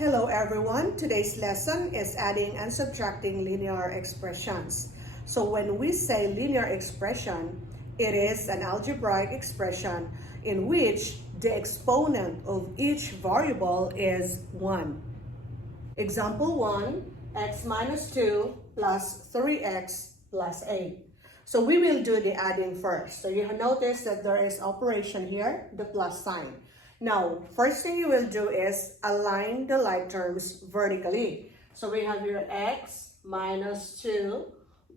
Hello everyone, today's lesson is adding and subtracting linear expressions. So when we say linear expression, it is an algebraic expression in which the exponent of each variable is 1. Example 1, x minus 2 plus 3x plus 8. So we will do the adding first. So you have noticed that there is operation here, the plus sign. Now, first thing you will do is align the like terms vertically. So we have here x minus 2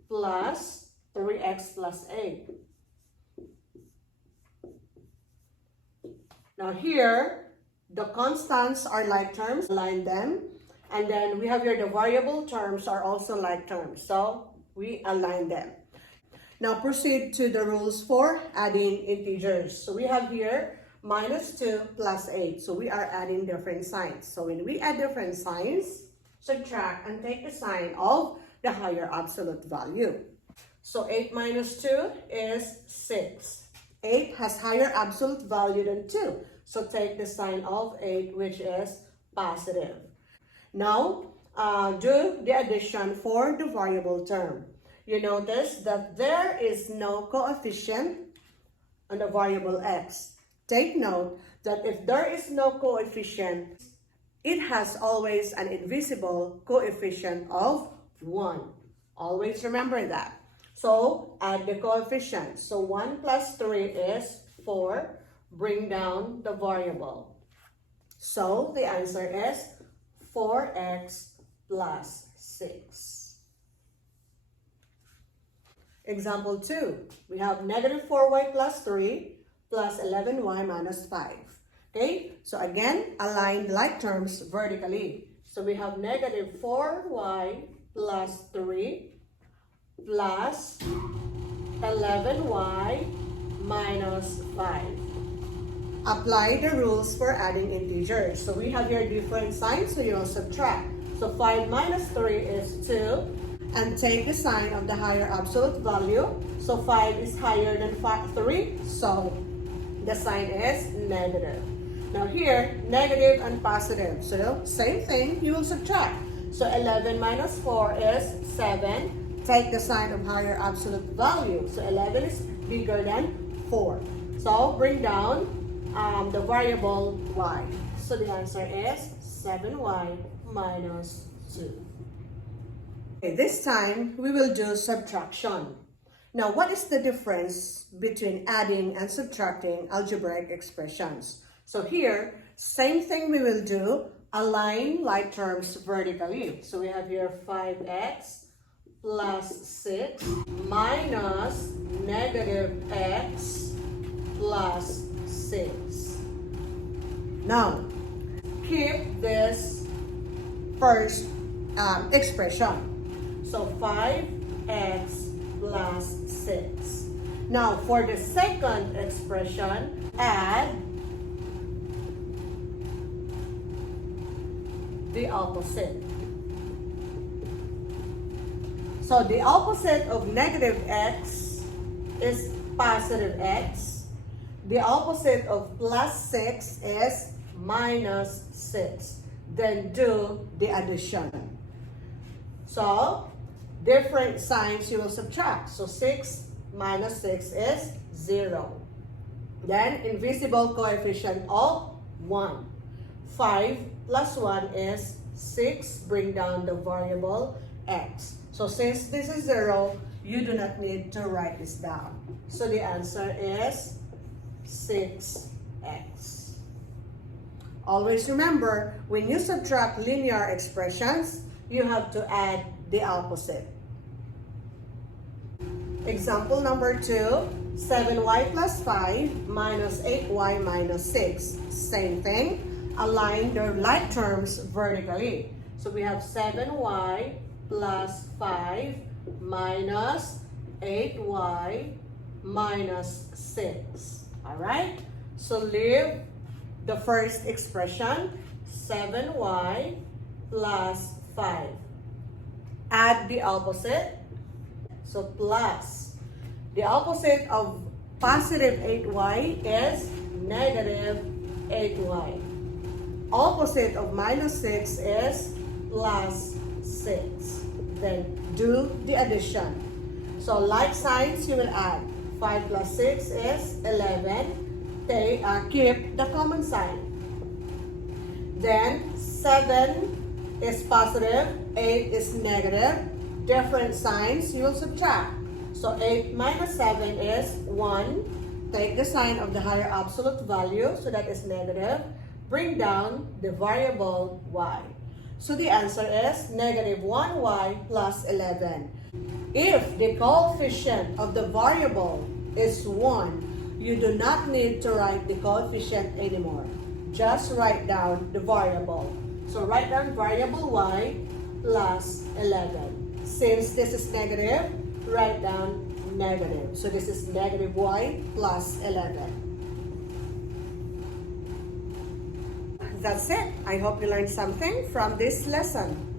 plus 3x plus 8. Now here, the constants are like terms, align them. And then we have here the variable terms are also like terms. So we align them. Now proceed to the rules for adding integers. So we have here minus 2 plus 8. So we are adding different signs. So when we add different signs, subtract and take the sign of the higher absolute value. So 8 minus 2 is 6. 8 has higher absolute value than 2. So take the sign of 8, which is positive. Now, do the addition for the variable term. You notice that there is no coefficient on the variable x. Take note that if there is no coefficient, it has always an invisible coefficient of 1. Always remember that. So, add the coefficient. So, 1 plus 3 is 4. Bring down the variable. So, the answer is 4x plus 6. Example 2. We have negative 4y plus 3 plus 11y minus 5. Okay, so again, align like terms vertically. So we have negative 4y plus 3 plus 11y minus 5. Apply the rules for adding integers. So we have here different signs, so you will subtract. So 5 minus 3 is 2. And take the sign of the higher absolute value. So 5 is higher than 3. So the sign is negative. Now here, negative and positive. So same thing, you will subtract. So 11 minus 4 is 7. Take the sign of higher absolute value. So 11 is bigger than 4. So bring down the variable y. So the answer is 7y minus 2. Okay, this time, we will do subtraction. Now, what is the difference between adding and subtracting algebraic expressions? So here, same thing we will do, align like terms vertically. So we have here 5x plus 6 minus negative x plus 6. Now, keep this first expression. So 5x plus 6. Now, for the second expression, add the opposite. So the opposite of negative x is positive x. The opposite of plus 6 is minus 6. Then do the addition. So, different signs you will subtract. So 6 minus 6 is 0. Then invisible coefficient of 1. 5 plus 1 is 6. Bring down the variable x. So since this is 0, you do not need to write this down. So the answer is 6x. Always remember, when you subtract linear expressions, you have to add the opposite. Example number 2, 7y plus 5 minus 8y minus 6. Same thing, align the like terms vertically. So we have 7y plus 5 minus 8y minus 6. Alright? So leave the first expression, 7y plus 5. Add the opposite. So plus. The opposite of positive 8y is negative 8y. opposite of minus 6 is plus 6. Then do the addition. So like signs, you will add. 5 plus 6 is 11. Keep the common sign. Then 7 is positive, 8 is negative. Different signs, you will subtract. So 8 minus 7 is 1. Take the sign of the higher absolute value, so that is negative. Bring down the variable y. So the answer is negative 1y plus 11. If the coefficient of the variable is 1, you do not need to write the coefficient anymore. Just write down the variable. So write down variable y plus 11. Since this is negative, write down negative. So this is negative y plus 11. That's it. I hope you learned something from this lesson.